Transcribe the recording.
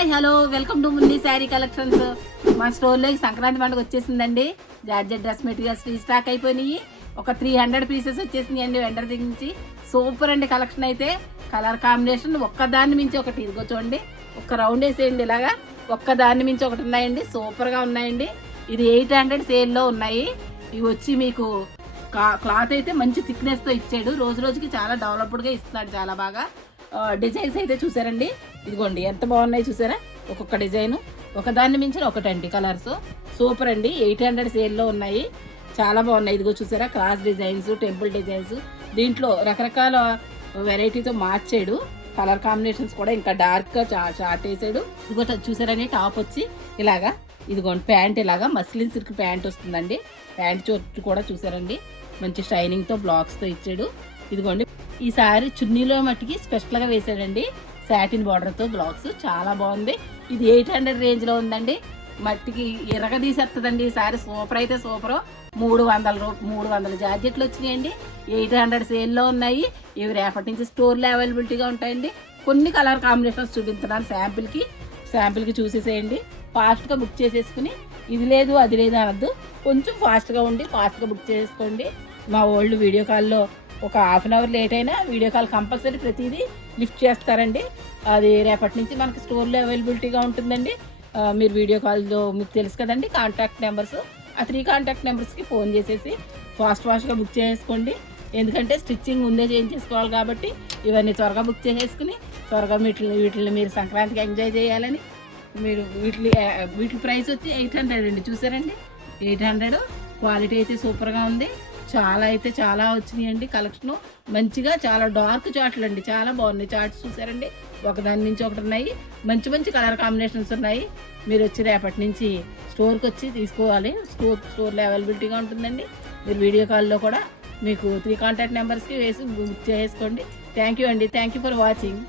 Hi hello welcome to Munni sari collections. మా స్టోర్లో సంక్రాంతి పండుగ వచ్చేసిందండి. జార్జెట్ డ్రెస్ మెటీరియల్స్ స్టాక్ అయిపోయినాయి. ఒక 300 పీసెస్ వచ్చేసినాయి అండి వెండర్ దగ్గర నుంచి. సూపర్ అండి కలెక్షన్ అయితే. కలర్ కాంబినేషన్ ఒక్కదాన్ని మించి ఒకటి. ఇదిగో చూడండి, ఒక్క రౌండ్ వేసేయండి ఇలాగా. ఒక్కదాన్ని మించి ఒకటి ఉన్నాయండి, సూపర్గా ఉన్నాయండి. ఇది 800 సేల్లో ఉన్నాయి. ఇవి వచ్చి మీకు క్లాత్ అయితే మంచి థిక్నెస్తో ఇచ్చాడు. రోజు రోజుకి చాలా డెవలప్డ్గా ఇస్తున్నాడు, చాలా బాగా. డిజైన్స్ అయితే చూసారండి, ఇదిగోండి ఎంత బాగున్నాయి చూసారా. ఒక్కొక్క డిజైన్ ఒకదాన్ని మించిన ఒకటండి కలర్స్. సూపర్ అండి. 800 సేల్లో ఉన్నాయి, చాలా బాగున్నాయి. ఇదిగో చూసారా, క్రాస్ డిజైన్స్, టెంపుల్ డిజైన్స్, దీంట్లో రకరకాల వెరైటీతో మార్చాడు. కలర్ కాంబినేషన్స్ కూడా ఇంకా డార్క్గా చార్ట్ వేసాడు. ఇదిగో చూసారని టాప్ వచ్చి ఇలాగా, ఇదిగోండి ప్యాంట్ ఇలాగా మస్లిన్ సిల్క్ ప్యాంట్ వస్తుందండి. ప్యాంట్ చోటు కూడా చూసారండి, మంచి షైనింగ్తో బ్లాక్స్తో ఇచ్చాడు. ఇదిగోండి ఈ సారీ చున్నీలో మట్టికి స్పెషల్గా వేసాడండి, సాటిన్ బార్డర్తో బ్లాక్స్, చాలా బాగుంది. ఇది 800 రేంజ్లో ఉందండి. మట్టికి ఎర్రగ తీసేస్తుందండి ఈ సారీ. సూపర్ అయితే సూపరు. 300 జార్జెట్లు వచ్చినాయండి. 800 సేల్లో ఉన్నాయి. ఇవి రేపటి నుంచి స్టోర్లో అవైలబిలిటీగా ఉంటాయండి. కొన్ని కలర్ కాంబినేషన్స్ చూపించున్నాను శాంపిల్కి చూసేసేయండి. ఫాస్ట్గా బుక్ చేసేసుకుని ఇది లేదు అది లేదు అనద్దు, కొంచెం ఫాస్ట్గా ఉండి ఫాస్ట్గా బుక్ చేసుకోండి. మా ఓల్డ్ వీడియో కాల్లో ఒక హాఫ్ అన్ అవర్ లేట్ అయినా వీడియో కాల్ కంపల్సరీ ప్రతిదీ లిఫ్ట్ చేస్తారండి. అది రేపటి నుంచి మనకి స్టోర్లో అవైలబిలిటీగా ఉంటుందండి. మీరు వీడియో కాల్లో మీకు తెలుసు కదండి కాంటాక్ట్ నెంబర్స్, ఆ 3 కాంటాక్ట్ నెంబర్స్కి ఫోన్ చేసేసి ఫాస్ట్గా బుక్ చేసుకోండి. ఎందుకంటే స్టిచ్చింగ్ ముందే చేయించేసుకోవాలి కాబట్టి ఇవన్నీ త్వరగా బుక్ చేసేసుకుని త్వరగా వీటిని మీరు సంక్రాంతికి ఎంజాయ్ చేయాలని. మీరు వీటి ప్రైస్ వచ్చి 800 అండి. చూసారండి 800. క్వాలిటీ అయితే సూపర్గా ఉంది. చాలా అయితే చాలా వచ్చినాయండి కలెక్షను. మంచిగా చాలా డార్క్ చార్ట్లు అండి, చాలా బాగున్నాయి చార్ట్స్. చూసారండి, ఒకదాని నుంచి ఒకటి ఉన్నాయి. మంచి కలర్ కాంబినేషన్స్ ఉన్నాయి. మీరు వచ్చి రేపటి నుంచి స్టోర్కి వచ్చి తీసుకోవాలి. స్టోర్లో అవైలబిలిటీగా ఉంటుందండి. మీరు వీడియో కాల్లో కూడా మీకు 3 కాంటాక్ట్ నెంబర్స్కి వేసి బుక్ చేసుకోండి. థ్యాంక్ యూ అండి. Thank you for watching.